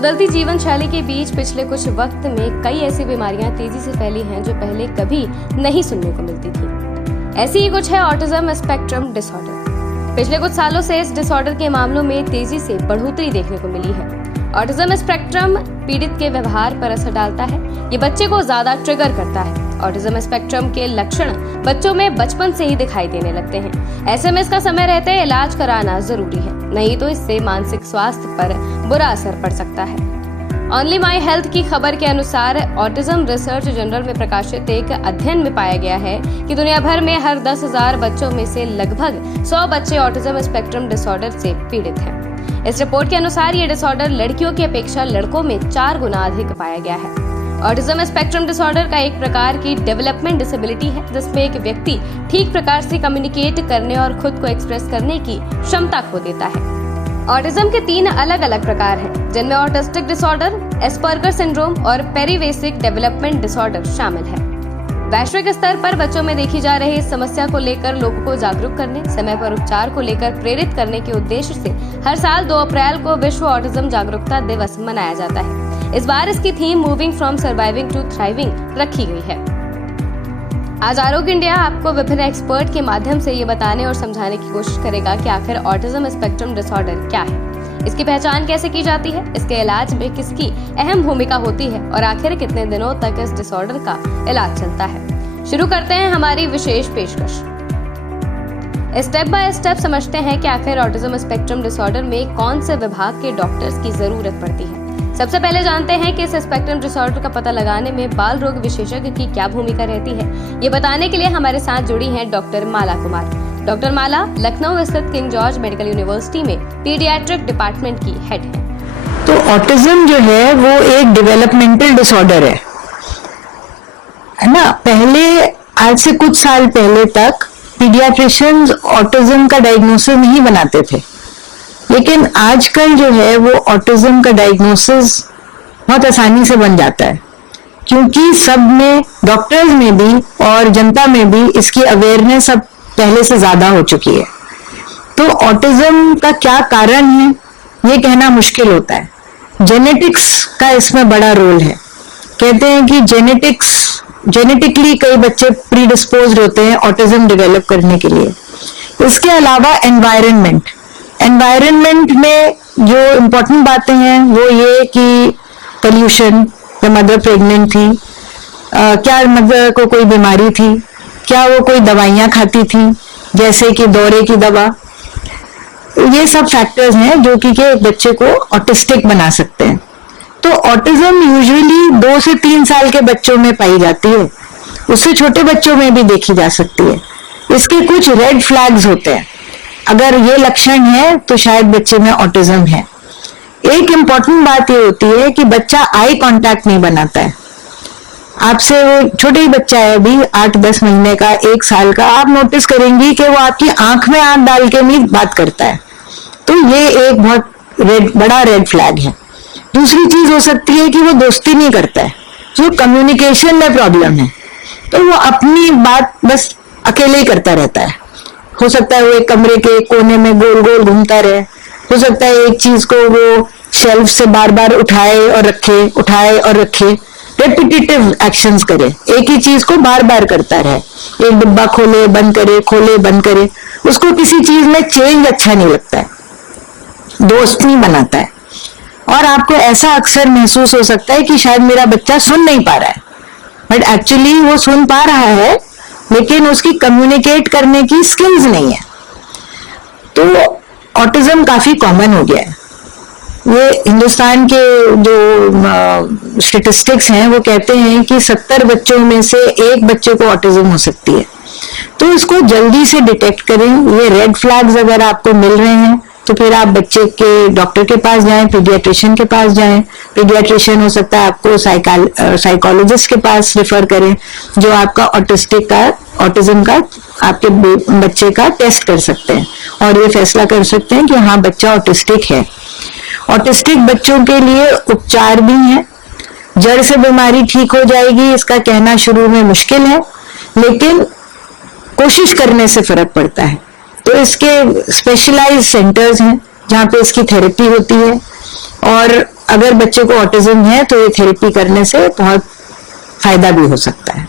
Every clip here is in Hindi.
बदलती जीवन शैली के बीच पिछले कुछ वक्त में कई ऐसी बीमारियां तेजी से फैली हैं जो पहले कभी नहीं सुनने को मिलती थी। ऐसी ही कुछ है ऑटिज्म स्पेक्ट्रम डिसऑर्डर। पिछले कुछ सालों से इस डिसऑर्डर के मामलों में तेजी से बढ़ोतरी देखने को मिली है। ऑटिज्म स्पेक्ट्रम पीड़ित के व्यवहार पर असर डालता है। ये बच्चे को ज्यादा ट्रिगर करता है। ऑटिज्म स्पेक्ट्रम के लक्षण बच्चों में बचपन से ही दिखाई देने लगते हैं। ऐसे में इसका समय रहते इलाज कराना जरूरी है, नहीं तो इससे मानसिक स्वास्थ्य पर बुरा असर पड़ सकता है। ओनली माई हेल्थ की खबर के अनुसार ऑटिज्म रिसर्च जर्नल में प्रकाशित एक अध्ययन में पाया गया है कि दुनिया भर में हर 10,000 बच्चों में से लगभग 100 बच्चे ऑटिज्म स्पेक्ट्रम डिसऑर्डर से पीड़ित हैं। इस रिपोर्ट के अनुसार ये डिसऑर्डर लड़कियों की अपेक्षा लड़कों में 4 गुना अधिक पाया गया है। ऑटिज्म स्पेक्ट्रम डिसऑर्डर का एक प्रकार की डेवलपमेंट डिसेबिलिटी है, जिसमें एक व्यक्ति ठीक प्रकार से कम्युनिकेट करने और खुद को एक्सप्रेस करने की क्षमता खो देता है। ऑटिज्म के 3 अलग अलग प्रकार हैं, जिनमें ऑटिस्टिक डिसऑर्डर, एस्पर्गर सिंड्रोम और पेरीवेसिक डेवलपमेंट डिसऑर्डर शामिल है। वैश्विक स्तर पर बच्चों में देखी जा रही इस समस्या को लेकर लोगों को जागरूक करने, समय पर उपचार को लेकर प्रेरित करने के उद्देश्य से हर साल 2 अप्रैल को विश्व ऑटिज्म जागरूकता दिवस मनाया जाता है। इस बार इसकी theme moving from surviving to thriving रखी गई है। आज आरोग्य इंडिया आपको विभिन्न एक्सपर्ट के माध्यम से ये बताने और समझाने की कोशिश करेगा कि आखिर ऑटिज्म स्पेक्ट्रम डिसऑर्डर क्या है, इसकी पहचान कैसे की जाती है, इसके इलाज में किसकी अहम भूमिका होती है और आखिर कितने दिनों तक इस डिसऑर्डर का इलाज चलता है। शुरू करते हैं हमारी विशेष पेशकश। स्टेप बाय स्टेप समझते हैं कि आखिर ऑटिज्म स्पेक्ट्रम डिसऑर्डर में कौन से विभाग के डॉक्टर्स की जरूरत पड़ती है। सबसे पहले जानते हैं कि इस स्पेक्ट्रम डिसऑर्डर का पता लगाने में बाल रोग विशेषज्ञ की क्या भूमिका रहती है। ये बताने के लिए हमारे साथ जुड़ी हैं डॉक्टर माला कुमार। डॉक्टर माला लखनऊ स्थित किंग जॉर्ज मेडिकल यूनिवर्सिटी में पीडियाट्रिक डिपार्टमेंट की हेड है। तो ऑटिज्म जो है वो एक डेवलपमेंटल डिसऑर्डर है ना। पहले आज से कुछ साल पहले तक पीडियाट्रिशियंस ऑटिज्म का डायग्नोसिस नहीं बनाते थे, लेकिन आजकल जो है वो ऑटिज्म का डायग्नोसिस बहुत आसानी से बन जाता है, क्योंकि सब में, डॉक्टर्स में भी और जनता में भी इसकी अवेयरनेस अब पहले से ज्यादा हो चुकी है। तो ऑटिज्म का क्या कारण है ये कहना मुश्किल होता है। जेनेटिक्स का इसमें बड़ा रोल है। कहते हैं कि जेनेटिकली कई बच्चे प्रीडिस्पोज्ड होते हैं ऑटिज्म डेवलप करने के लिए। इसके अलावा एनवायरनमेंट में जो इम्पोर्टेंट बातें हैं वो ये कि पोल्यूशन, जब मदर प्रेग्नेंट थी, क्या मदर को कोई बीमारी थी, क्या वो कोई दवाइयाँ खाती थी जैसे कि दौरे की दवा, ये सब फैक्टर्स हैं जो कि एक बच्चे को ऑटिस्टिक बना सकते हैं। तो ऑटिज्म यूजुअली 2 से 3 साल के बच्चों में पाई जाती है, उससे छोटे बच्चों में भी देखी जा सकती है। इसके कुछ रेड फ्लैग्स होते हैं, अगर ये लक्षण है तो शायद बच्चे में ऑटिज्म है। एक इम्पॉर्टेंट बात ये होती है कि बच्चा आई कांटेक्ट नहीं बनाता है आपसे। वो छोटे ही बच्चा है, अभी 8-10 महीने का, 1 साल का, आप नोटिस करेंगी कि वो आपकी आंख में आंख डाल के नहीं बात करता है। तो ये एक बहुत बड़ा रेड फ्लैग है। दूसरी चीज हो सकती है कि वो दोस्ती नहीं करता है, जो कम्युनिकेशन में प्रॉब्लम है, तो वो अपनी बात बस अकेले ही करता रहता है। हो सकता है वो एक कमरे के कोने में गोल गोल घूमता रहे, हो सकता है एक चीज को वो शेल्फ से बार बार उठाए और रखे, रेपिटेटिव एक्शंस करे, एक ही चीज को बार बार करता रहे, एक डिब्बा खोले बंद करे। उसको किसी चीज में चेंज अच्छा नहीं लगता है, दोस्त नहीं बनाता है। और आपको ऐसा अक्सर महसूस हो सकता है कि शायद मेरा बच्चा सुन नहीं पा रहा है, बट एक्चुअली वो सुन पा रहा है, लेकिन उसकी कम्युनिकेट करने की स्किल्स नहीं है। तो ऑटिज्म काफी कॉमन हो गया है। ये हिंदुस्तान के जो स्टेटिस्टिक्स हैं वो कहते हैं कि 70 बच्चों में से 1 बच्चे को ऑटिज्म हो सकती है। तो इसको जल्दी से डिटेक्ट करें। ये रेड फ्लैग्स अगर आपको मिल रहे हैं तो फिर आप बच्चे के डॉक्टर के पास जाएं, पीडियाट्रिशियन के पास जाएं। पीडियाट्रिशियन हो सकता है आपको साइकोलॉजिस्ट के पास रेफर करें, जो आपका ऑटिज्म का आपके बच्चे का टेस्ट कर सकते हैं और ये फैसला कर सकते हैं कि हाँ बच्चा ऑटिस्टिक है। ऑटिस्टिक बच्चों के लिए उपचार भी हैं। जड़ से बीमारी ठीक हो जाएगी इसका कहना शुरू में मुश्किल है, लेकिन कोशिश करने से फर्क पड़ता है। तो इसके स्पेशलाइज्ड सेंटर्स हैं जहाँ पे इसकी थेरेपी होती है, और अगर बच्चे को ऑटिज्म है तो ये थेरेपी करने से बहुत फायदा भी हो सकता है।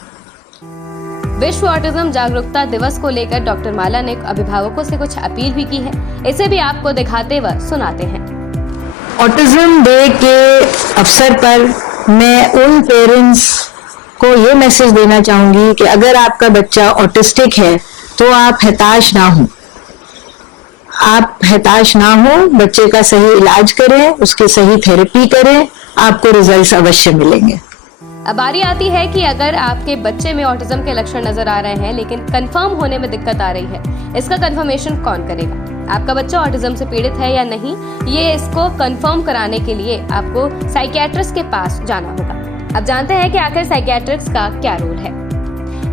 विश्व ऑटिज्म जागरूकता दिवस को लेकर डॉक्टर माला ने अभिभावकों से कुछ अपील भी की है। इसे भी आपको दिखाते व सुनाते हैं। ऑटिज्म डे के अवसर पर मैं उन पेरेंट्स को ये मैसेज देना चाहूंगी कि अगर आपका बच्चा ऑटिस्टिक है तो आप हताश ना हो। आप हताश ना हो, बच्चे का सही इलाज करें, उसकी सही थेरेपी करें, आपको रिजल्ट्स अवश्य मिलेंगे। अब बारी आती है कि अगर आपके बच्चे में ऑटिज्म के लक्षण नजर आ रहे हैं लेकिन कंफर्म होने में दिक्कत आ रही है, इसका कंफर्मेशन कौन करेगा? आपका बच्चा ऑटिज्म से पीड़ित है या नहीं, ये इसको कंफर्म कराने के लिए आपको साइकियाट्रिस्ट के पास जाना होगा। अब जानते हैं कि आखिर साइकियाट्रिस्ट का क्या रोल है।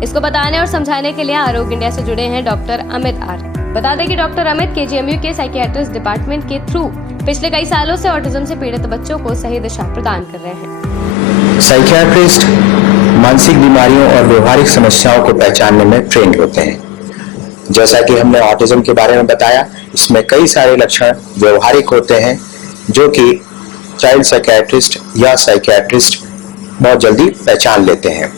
इसको बताने और समझाने के लिए आरोग्य इंडिया से जुड़े हैं डॉक्टर अमित आर्य। बता दें कि डॉक्टर अमित KGMU के साइकियाट्रिस्ट डिपार्टमेंट के थ्रू पिछले कई सालों से ऑटिज्म से पीड़ित बच्चों को सही दिशा प्रदान कर रहे हैं। साइकियाट्रिस्ट मानसिक बीमारियों और व्यवहारिक समस्याओं को पहचानने में ट्रेंड होते हैं। जैसा कि हमने ऑटिज्म के बारे में बताया, इसमें कई सारे लक्षण व्यवहारिक होते हैं जो कि चाइल्ड साइकियाट्रिस्ट या साइकियाट्रिस्ट बहुत जल्दी पहचान लेते हैं।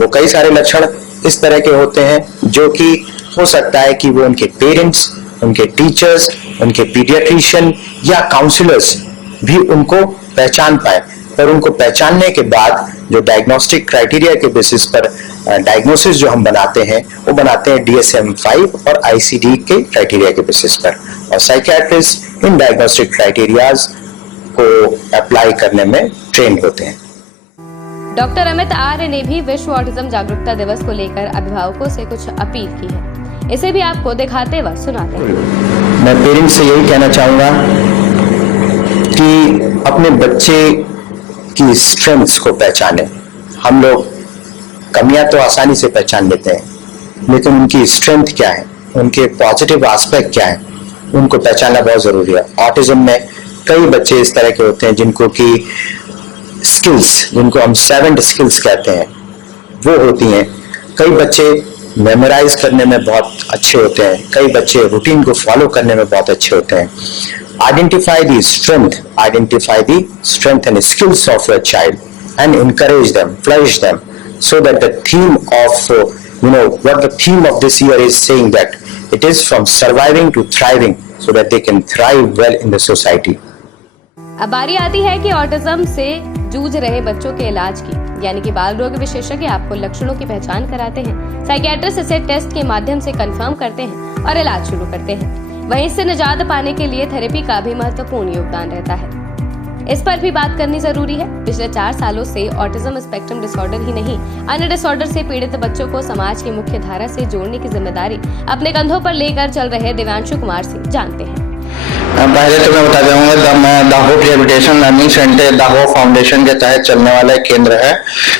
वो कई सारे लक्षण इस तरह के होते हैं जो कि हो सकता है कि वो उनके पेरेंट्स, उनके टीचर्स, उनके पीडियाट्रिशियन या काउंसलर्स भी उनको पहचान पाए, पर उनको पहचानने के बाद जो डायग्नोस्टिक क्राइटेरिया के बेसिस पर डायग्नोसिस जो हम बनाते हैं वो बनाते हैं DSM-5 और ICD के क्राइटेरिया के बेसिस पर, और साइकियाट्रिस्ट इन डायग्नोस्टिक क्राइटेरियाज को अप्लाई करने में ट्रेन होते हैं। डॉक्टर अमित आर्य ने भी विश्व ऑटिज्म जागरूकता दिवस को लेकर अभिभावकों से कुछ अपील की है। इसे भी आपको दिखाते व सुनाते हैं। मैं पेरेंट्स से यही कहना चाहूंगा कि अपने बच्चे की स्ट्रेंथ्स को पहचाने। हम लोग कमियां तो आसानी से पहचान लेते हैं, लेकिन उनकी स्ट्रेंथ क्या है, उनके पॉजिटिव एस्पेक्ट क्या है, उनको पहचानना बहुत जरूरी है। ऑटिज्म में कई बच्चे इस तरह के होते हैं जिनको कि स्किल्स, जिनको हम 7 स्किल्स कहते हैं, वो होती हैं। कई बच्चे मेमोराइज करने में बहुत अच्छे होते हैं, कई बच्चे रूटीन को फॉलो करने में बहुत अच्छे होते हैं। Identify the strength and skills of your child and encourage them, flourish them, so that the theme of what the theme of this year is saying, that it is from surviving to thriving, so that they can thrive well in the society. अब बारी आती है कि ऑटिज्म से जूझ रहे बच्चों के इलाज की, यानी कि बाल रोग विशेषज्ञ आपको लक्षणों की पहचान कराते हैं। साइकियाट्रिस्ट इसे टेस्ट के माध्यम से कंफर्म करते हैं और इलाज शुरू करते हैं। वहीं इससे निजात पाने के लिए थेरेपी का भी महत्वपूर्ण योगदान रहता है। इस पर भी बात करनी जरूरी है। पिछले 4 सालों से ऑटिज्म स्पेक्ट्रम डिसऑर्डर ही नहीं, अन्य डिसऑर्डर से पीड़ित बच्चों को समाज की मुख्य धारा से जोड़ने की जिम्मेदारी अपने कंधों पर लेकर चल रहे दिव्यांशु कुमार से जानते हैं। पहले तो मैं बता दूंगा, दाहो रिहेबिलिटेशन लर्निंग सेंटर दाहो फाउंडेशन के तहत चलने वाला एक केंद्र है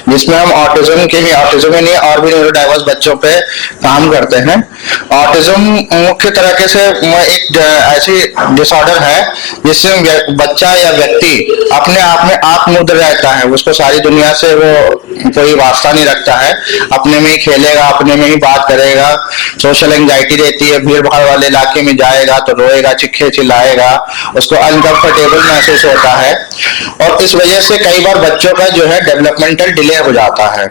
जिसमें हम ऑटिज्म ही नहीं और भी न्यूरो डाइवर्स बच्चों पे काम करते हैं। ऑटिज्म मुख्य तरीके से एक ऐसी डिसऑर्डर है जिससे बच्चा या व्यक्ति अपने आप में आत्ममुक्त रहता है, उसको सारी दुनिया से वो कोई वास्ता नहीं रखता है, अपने में ही खेलेगा, अपने में ही बात करेगा, सोशल एंजाइटी रहती है, भीड़ भाड़ वाले इलाके में जाएगा तो रोएगा, चिल्लाएगा, उसको अनकंफर्टेबल महसूस होता है, और इस वजह से कई बार बच्चों का जो है डेवलपमेंटल डिले हो जाता है।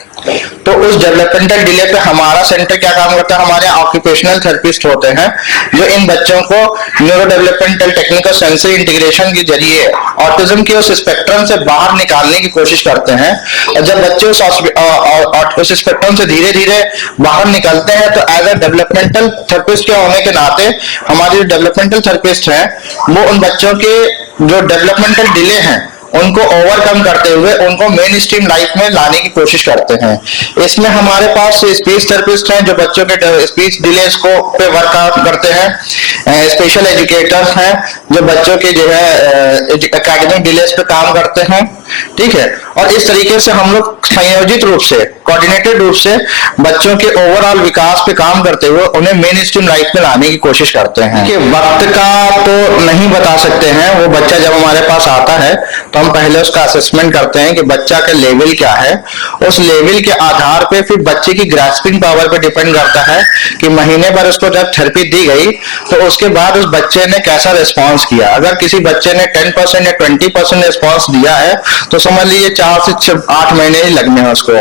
तो उस डेवलपमेंटल डिले पे हमारा सेंटर क्या काम करता है, हमारे ऑक्यूपेशनल थेरेपिस्ट होते हैं जो इन बच्चों को न्यूरो डेवलपमेंटल टेक्निक और सेंसरी इंटीग्रेशन के जरिए ऑटिज्म के उस स्पेक्ट्रम से बाहर निकालने की कोशिश करते हैं। और जब बच्चे उस स्पेक्ट्रम से धीरे धीरे बाहर निकलते हैं तो एज ए डेवलपमेंटल थेरेपिस्ट के होने के नाते हमारे जो डेवलपमेंटल थेरेपिस्ट हैं वो उन बच्चों के जो डेवलपमेंटल डिले हैं उनको ओवरकम करते हुए उनको मेन स्ट्रीम लाइफ में लाने की कोशिश करते हैं। इसमें हमारे पास स्पीच थेरेपिस्ट हैं जो बच्चों के स्पीच डिलेस को पे वर्क करते हैं, स्पेशल एजुकेटर्स हैं जो बच्चों के जो है एकेडमिक डिलेस पे काम करते हैं, ठीक है। और इस तरीके से हम लोग संयोजित रूप से, कोऑर्डिनेटेड रूप से बच्चों के ओवरऑल विकास पे काम करते हुए उन्हें मेन स्ट्रीम लाइफ में लाने की कोशिश करते हैं। कि वक्त का तो नहीं बता सकते हैं, वो बच्चा जब हमारे पास आता है तो हम पहले उसका असेसमेंट करते हैं कि बच्चा का लेवल क्या है। उस लेवल के आधार पे फिर बच्चे की ग्रास्पिंग पावर पे डिपेंड करता है कि महीने भर उसको जब थेरेपी दी गई तो उसके बाद उस बच्चे ने कैसा रिस्पॉन्स किया। अगर किसी बच्चे ने 10% या 20% रिस्पॉन्स दिया है तो समझ लीजिए 4 से 8 महीने ही लगने हैं उसको।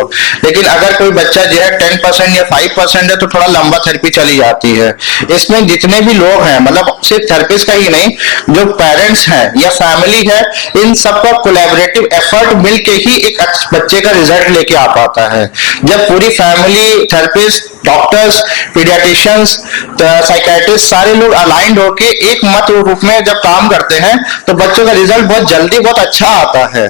लेकिन अगर कोई बच्चा जो है 10% या 5% है तो थोड़ा लंबा थेरेपी चली जाती है। इसमें जितने भी लोग हैं, मतलब सिर्फ थेरेपिस्ट का ही नहीं, जो पेरेंट्स हैं या फैमिली है, इन सबका कोलैबोरेटिव एफर्ट मिलके ही एक बच्चे का रिजल्ट लेके आ पाता है। जब पूरी family, therapist, doctors, paediatricians, psychiatrist सारे लोग अलाइंड होके एक मत रूप में जब काम करते हैं तो बच्चों का रिजल्ट बहुत जल्दी बहुत अच्छा आता है।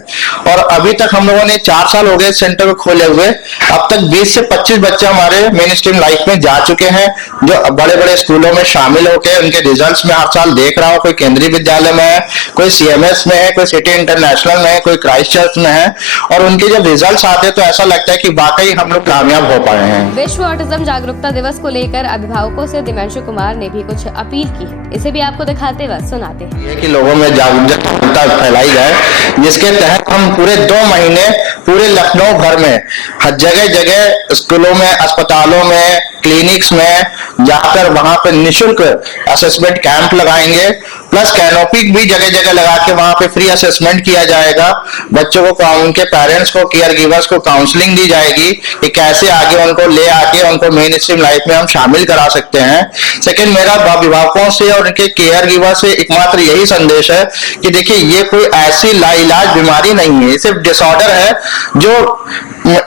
और अभी तक हम लोगों ने 4 साल हो गए सेंटर को खोले हुए, अब तक 20 से 25 बच्चे हमारे मेन स्ट्रीम लाइफ में जा चुके हैं, जो बड़े बड़े स्कूलों में शामिल होकर उनके रिजल्ट्स में हर साल देख रहा हूँ। कोई केंद्रीय विद्यालय में है, कोई CMS में है, कोई सिटी इंटरनेशनल में है, कोई क्राइस्ट चर्च में है, और उनके जब रिजल्ट आते हैं तो ऐसा लगता है कि वाकई हम लोग कामयाब हो पाए हैं। विश्व ऑटिज्म जागरूकता दिवस को लेकर अभिभावकों से दिव्यांशु कुमार ने भी कुछ अपील की है। इसे भी आपको दिखाते व सुनाते हैं। ये कि लोगों में जागरूकता फैलाई जाए, जिसके तहत हम पूरे 2 महीने पूरे लखनऊ भर में हर जगह जगह स्कूलों में, अस्पतालों में, क्लिनिक्स में जाकर वहां पे निःशुल्क असेसमेंट कैंप लगाएंगे। प्लस कैनोपी भी जगह जगह लगा के वहां पे फ्री असेसमेंट किया जाएगा। बच्चों को, उनके पेरेंट्स को, केयर गिवर्स को काउंसलिंग दी जाएगी कि कैसे आगे उनको ले आके उनको मेन स्ट्रीम लाइफ में हम शामिल करा सकते हैं। सेकंड, मेरा अभिभावकों से और उनके केयर गिवर से एकमात्र यही संदेश है कि देखिए, ये कोई ऐसी लाइलाज बीमारी नहीं है, सिर्फ डिसऑर्डर है जो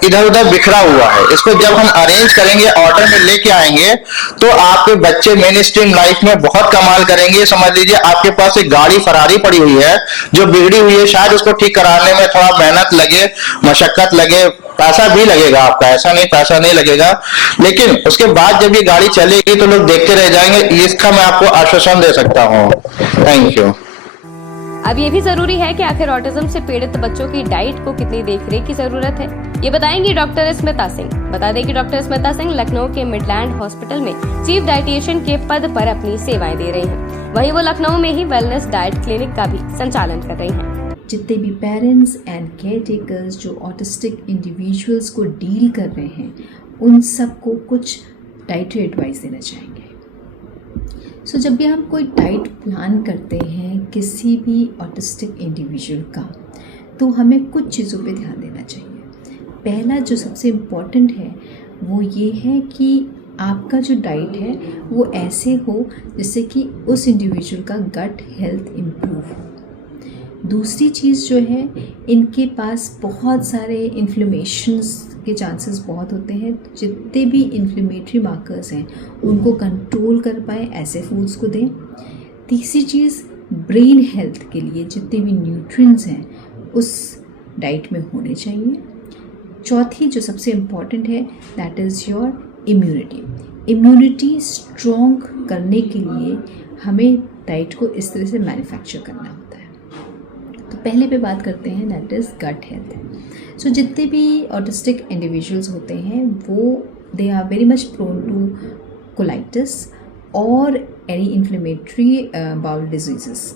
इधर उधर बिखरा हुआ है। इसको जब हम अरेंज करेंगे, ऑर्डर में लेके आएंगे, तो आपके बच्चे मेन स्ट्रीम लाइफ में बहुत कमाल करेंगे। समझ लीजिए आपके पास एक गाड़ी फरारी पड़ी हुई है जो बिगड़ी हुई है, शायद उसको ठीक कराने में थोड़ा मेहनत लगे, मशक्कत लगे, पैसा भी लगेगा आपका, ऐसा नहीं पैसा नहीं लगेगा, लेकिन उसके बाद जब ये गाड़ी चलेगी तो लोग देखते रह जाएंगे। इसका मैं आपको आश्वासन दे सकता हूँ। Thank you. अब ये भी जरूरी है कि आखिर ऑटिज्म से पीड़ित बच्चों की डाइट को कितनी देखरेख की जरूरत है, ये बताएंगी डॉक्टर स्मिता सिंह। बता दें कि डॉक्टर स्मिता सिंह लखनऊ के मिडलैंड हॉस्पिटल में चीफ डाइटिशियन के पद पर अपनी सेवाएं दे रही हैं। वहीं वो लखनऊ में ही वेलनेस डाइट क्लिनिक का भी संचालन कर रही हैं। जितने भी पेरेंट्स एंड केयर टेकर्स जो ऑटिस्टिक इंडिविजुअल्स को डील कर रहे हैं, उन सबको कुछ डाइटरी एडवाइस देना चाहेंगे। सो जब भी हम कोई डाइट प्लान करते हैं किसी भी ऑटिस्टिक इंडिविजुअल का, तो हमें कुछ चीज़ों पे ध्यान देना चाहिए। पहला जो सबसे इम्पॉर्टेंट है वो ये है कि आपका जो डाइट है वो ऐसे हो जिससे कि उस इंडिविजुअल का गट हेल्थ इम्प्रूव हो। दूसरी चीज़ जो है, इनके पास बहुत सारे इन्फ्लेमेशंस के चांसेस बहुत होते हैं। जितने भी इन्फ्लेमेटरी मार्कर्स हैं उनको कंट्रोल कर पाए ऐसे फूड्स को दें। तीसरी चीज़, ब्रेन हेल्थ के लिए जितने भी न्यूट्रिएंट्स हैं उस डाइट में होने चाहिए। चौथी जो सबसे इम्पॉर्टेंट है, that is your immunity. Immunity strong करने के लिए हमें डाइट को इस तरह से मैन्युफैक्चर करना होता है। तो पहले पे बात करते हैं, that is gut health. So जितने भी ऑटिस्टिक इंडिविजुअल्स होते हैं वो they are very much prone to colitis और एनी इन्फ्लेमेटरी बाउल डिजीजेस,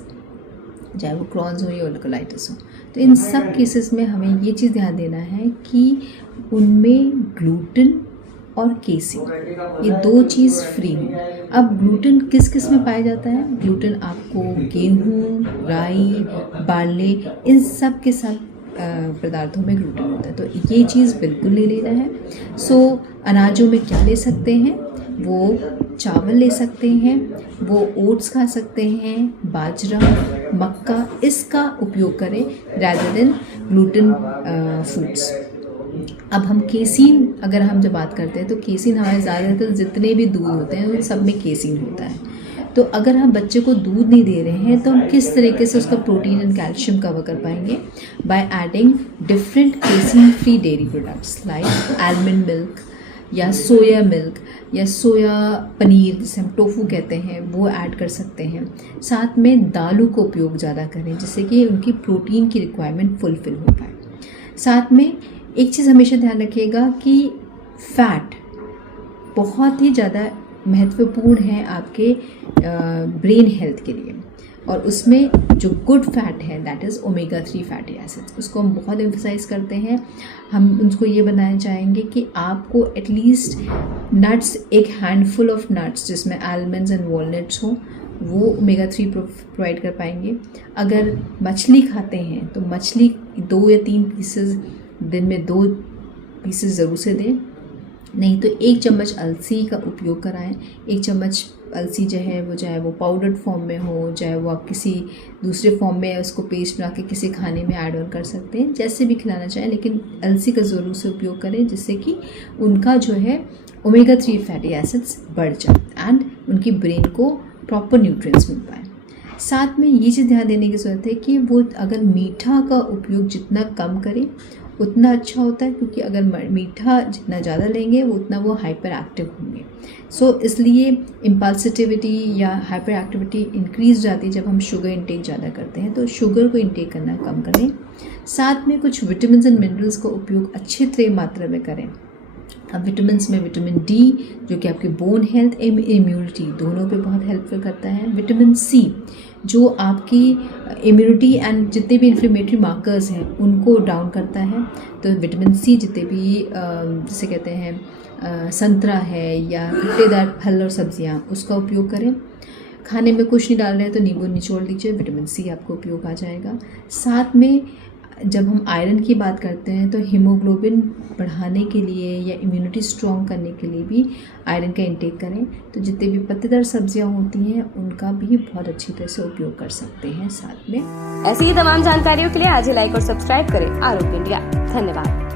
चाहे वो क्रॉन्स हो या कोलाइटिस हो। तो इन सब केसेस में हमें ये चीज़ ध्यान देना है कि उनमें ग्लूटेन और केसीन, ये 2 चीज़ फ्री हो। अब ग्लूटेन किस किस में पाया जाता है? ग्लूटेन आपको गेहूँ, राई, बार्ले, इन सब के साथ पदार्थों में ग्लूटेन होता है, तो ये चीज़ बिल्कुल नहीं लेना है। सो अनाजों में क्या ले सकते हैं? वो चावल ले सकते हैं, वो ओट्स खा सकते हैं, बाजरा, मक्का, इसका उपयोग करें रैदर देन ग्लूटेन फूड्स। अब हम केसीन, अगर हम जब बात करते हैं तो केसीन हमारे ज़्यादातर जितने भी दूध होते हैं उन सब में केसीन होता है। तो अगर हम बच्चे को दूध नहीं दे रहे हैं तो हम किस तरीके से उसका प्रोटीन एंड कैल्शियम कवर कर पाएंगे? By adding different casein free dairy products like almond milk या सोया मिल्क या सोया पनीर जिसे हम टोफू कहते हैं वो ऐड कर सकते हैं। साथ में दालों का उपयोग ज़्यादा करें जिससे कि उनकी प्रोटीन की रिक्वायरमेंट फुलफिल हो पाए। साथ में एक चीज़ हमेशा ध्यान रखिएगा कि फैट बहुत ही ज़्यादा महत्वपूर्ण है आपके ब्रेन हेल्थ के लिए, और उसमें जो गुड फैट है that is omega 3 fatty acids, उसको हम बहुत एम्फसाइज करते हैं। हम उनको ये बनाना चाहेंगे कि आपको एटलीस्ट नट्स, एक हैंडफुल ऑफ नट्स जिसमें आलमंड्स एंड वॉलनट्स हो, वो ओमेगा 3 प्रोवाइड कर पाएंगे। अगर मछली खाते हैं तो मछली 2 या 3 पीसेस दिन में 2 पीसेस ज़रूर से दें, नहीं तो 1 चम्मच अलसी का उपयोग कराएं। 1 चम्मच अलसी जो है वो चाहे वो पाउडर्ड फॉर्म में हो, चाहे वो आप किसी दूसरे फॉर्म में उसको पेस्ट बना के किसी खाने में ऐड ऑन कर सकते हैं, जैसे भी खिलाना चाहें, लेकिन अलसी का ज़रूर से उपयोग करें जिससे कि उनका जो है ओमेगा 3 फैटी एसिड्स बढ़ जाए एंड उनकी ब्रेन को प्रॉपर न्यूट्रिएंट्स मिल पाए। साथ में ये चीज़ ध्यान देने की ज़रूरत है कि वो अगर मीठा का उपयोग जितना कम करें उतना अच्छा होता है, क्योंकि अगर मीठा जितना ज़्यादा लेंगे उतना वो हाइपर एक्टिव होंगे। सो इसलिए इम्पल्सिटिविटी या हाइपर एक्टिविटी इंक्रीज जाती है जब हम शुगर इंटेक ज़्यादा करते हैं, तो शुगर को इंटेक करना कम करें। साथ में कुछ विटामिन एंड मिनरल्स का उपयोग अच्छी तरह मात्रा में करें। अब विटामिन में विटामिन डी जो कि आपकी बोन हेल्थ एंड इम्यूनिटी दोनों पे बहुत हेल्पफुल करता है। विटामिन सी जो आपकी इम्यूनिटी एंड जितने भी इन्फ्लेमेटरी मार्कर्स हैं उनको डाउन करता है। तो विटामिन सी जितने भी जिसे कहते हैं संतरा है या खट्टेदार फल और सब्जियां, उसका उपयोग करें। खाने में कुछ नहीं डाल रहे हैं तो नींबू निचोड़ लीजिए, विटामिन सी आपको उपयोग आ जाएगा। साथ में जब हम आयरन की बात करते हैं तो हीमोग्लोबिन बढ़ाने के लिए या इम्यूनिटी स्ट्रॉन्ग करने के लिए भी आयरन का इंटेक करें। तो जितने भी पत्तेदार सब्जियां होती हैं उनका भी बहुत अच्छी तरह से उपयोग कर सकते हैं साथ में। ऐसी ही तमाम जानकारियों के लिए आज ही लाइक और सब्सक्राइब करें आरोग्य इंडिया। धन्यवाद।